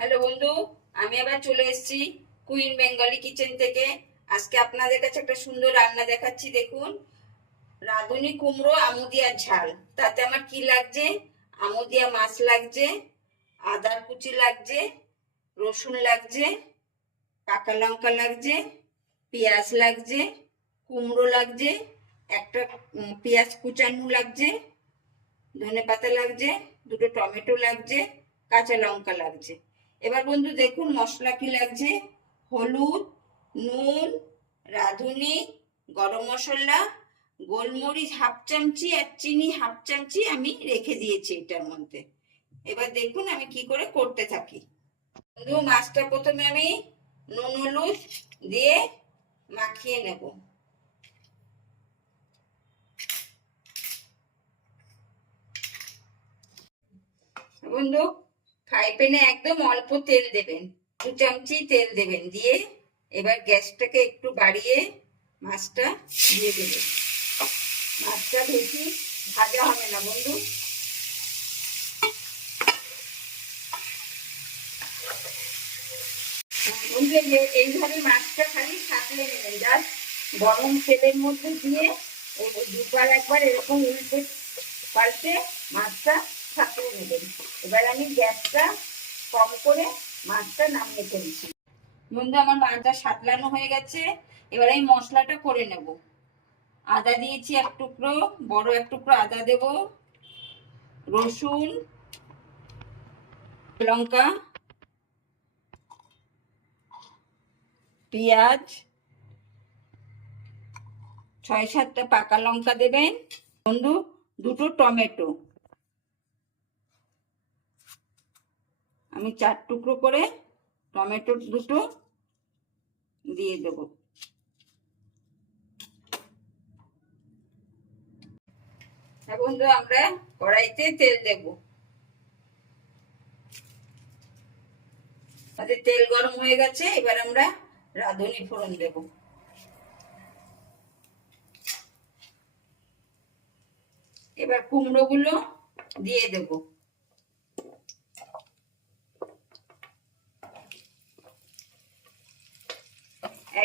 Hello বন্ধু, আমি আবার চলে এসেছি কুইন বেঙ্গলি কিচেন থেকে। আজকে আপনাদের কাছে একটা সুন্দর রান্না দেখাচ্ছি। দেখুন, রাঁধুনি কুমড়ো আমুদিয়ার ঝাল। তাতে আমার কি লাগছে? আমুদিয়া মাছ লাগছে, আদা কুচি লাগছে, রসুন লাগছে, কাঁচা লঙ্কা লাগছে, পেঁয়াজ লাগছে, কুমড়ো লাগছে, একটা পেঁয়াজ কুচানো লাগছে, ধনেপাতা লাগছে, দুটো টমেটো লাগছে, কাঁচা লঙ্কা লাগছে। এবার বন্ধু দেখুন মশলা কি লাগছে। হলুদ, নুন, রাঁধুনি, গরম মশলা, গোলমরিচ হাফ চামচি আর চিনি হাফ চামচি আমি রেখে দিয়েছি এটার মধ্যে। এবার দেখুন আমি কি করে করতে থাকি। বন্ধু, মাছটা প্রথমে আমি নুন হলুদ দিয়ে মাখিয়ে নেব। বন্ধু, ফ্রাই প্যানে একদম অল্প তেল দেবেন, 2 চামচি তেল দেবেন। দিয়ে এবার গ্যাসটাকে একটু বাড়িয়ে মাছটা দিয়ে দেবেন। মাছটা বেশি ভাজা হবে না বন্ধু। বন্ধু, এইভাবে মাছটা খালি সাঁতলে নেবেন। জাস্ট গরম তেলের মধ্যে দিয়ে দুবার একবার এরকম উল্টে পাল্টে মাছটা সাঁতলে নেবেন। এবার আমি গ্যাসটা কম করে মাছটা নামিয়ে ফেলছি। বন্ধু, আমার মাছটা সাতলানো হয়ে গেছে। এবার আমি মশলাটা করে নেব। আদা দিয়েছি এক টুকরো, বড় এক টুকরো আদা দেব, রসুন, লঙ্কা, পেঁয়াজ, 6-7টা পাকা লঙ্কা দেবেন। বন্ধু, দুটো টমেটো আমি 4 টুকরো করে টমেটো দুটো দিয়ে দেবো। বন্ধু, আমরা কড়াইতে তেল দেব। আমাদের তেল গরম হয়ে গেছে। এবার আমরা রাঁধুনি ফোড়ন দেব। এবার কুমড়ো গুলো দিয়ে দেব।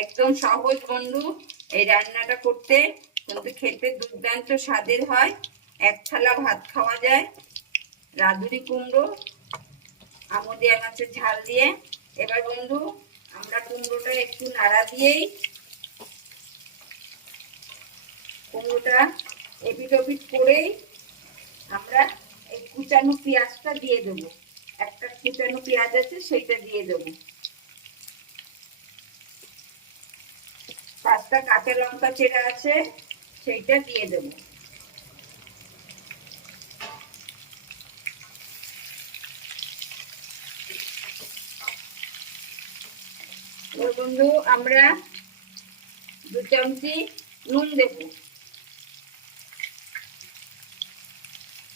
একদম সহজ বন্ধু এই রান্নাটা করতে, কিন্তু খেতে দুর্দান্ত স্বাদের হয়। এক থালা ভাত খাওয়া যায় রাঁধুনি কুমড়ো আমুদিয়া মাছের ঝাল দিয়ে। এবার বন্ধু, আমরা কুমড়োটা একটু নাড়া দিয়েই কুমড়োটা এপিট ওপিট করেই আমরা এই কুচানো পেঁয়াজটা দিয়ে দেবো। একটা কুচানো পেঁয়াজ আছে, সেইটা দিয়ে দেবো। 5টা কাঁচা লঙ্কা চেরা আছে, সেইটা দিয়ে দেবো। বন্ধু, আমরা 2 চামচি নুন দেব।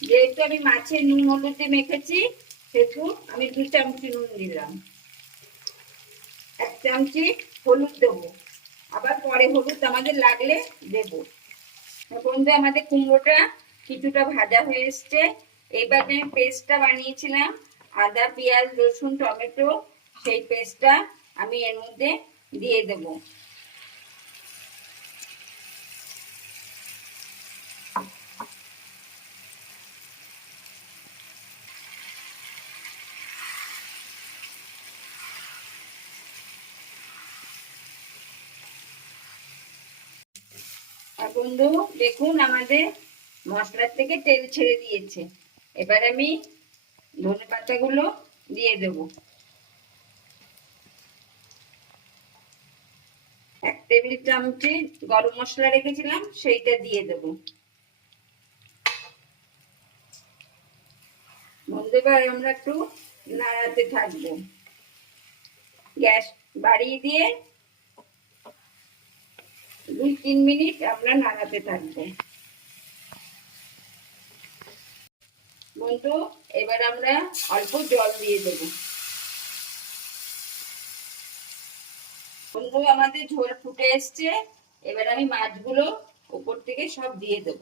যেহেতু আমি মাছে নুন হলুদ দিয়ে মেখেছি, সেহেতু আমি 2 চামচি নুন দিলাম। 1 চামচি হলুদ দেবো, আবার পরে হলুদ আমাদের লাগলে দেব। বন্ধু, আমাদের কুমড়োটা কিছুটা ভাজা হয়ে এসছে। এইবার আমি পেস্টটা বানিয়েছিলাম আদা পেঁয়াজ রসুন টমেটো, সেই পেস্টটা আমি এর মধ্যে দিয়ে দেব। আর বন্ধু দেখুন, আমাদের মশলার থেকে তেল ছেড়ে দিয়েছে। এবার আমি ধনেপাতা গুলো দিয়ে দেব। 1 টেবিল চামচি গরম মশলা রেখেছিলাম, সেইটা দিয়ে দেব। বন্ধু, এবার আমরা একটু নাড়াতে থাকবো। গ্যাস বাড়িয়ে দিয়ে 2-3 মিনিট আমরা নাড়াতে থাকবো। বন্ধু, এবার আমরা অল্প জল দিয়ে দেব। বন্ধু, আমাদের ঝোল ফুটে এসছে। এবার আমি মাছগুলো উপর থেকে সব দিয়ে দেব।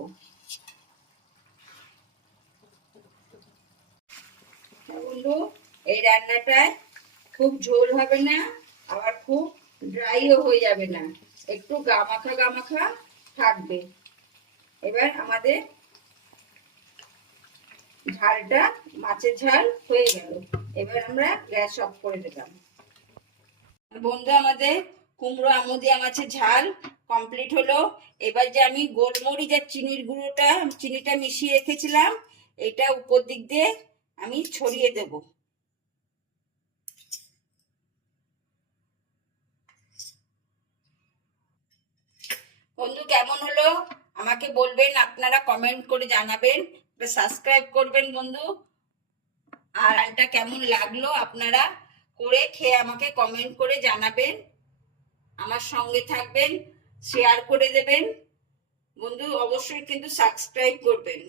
বন্ধু, এই রান্নাটায় খুব ঝোল হবে না, আবার খুব ড্রাইও হয়ে যাবে না, একটু গামাখা গামাখা থাকবে। এবার আমাদের ঝালটা, মাছের ঝাল হয়ে গেল। এবার আমরা গ্যাস অফ করে দিলাম। বন্ধু, আমাদের কুমড়ো আমু দিয়া মাছের ঝাল কমপ্লিট হলো। এবার যে আমি গোলমরিচ আর চিনিটা মিশিয়ে রেখেছিলাম, এটা উপর দিক দিয়ে আমি ছড়িয়ে দেব। বন্ধু, কেমন হলো আমাকে বলবেন, আপনারা কমেন্ট করে জানাবেন, সাবস্ক্রাইব করবেন বন্ধু। আর ডালটা কেমন লাগলো আপনারা করে খেয়ে আমাকে কমেন্ট করে জানাবেন। আমার সঙ্গে থাকবেন, শেয়ার করে দেবেন বন্ধু, অবশ্যই কিন্তু সাবস্ক্রাইব করবেন।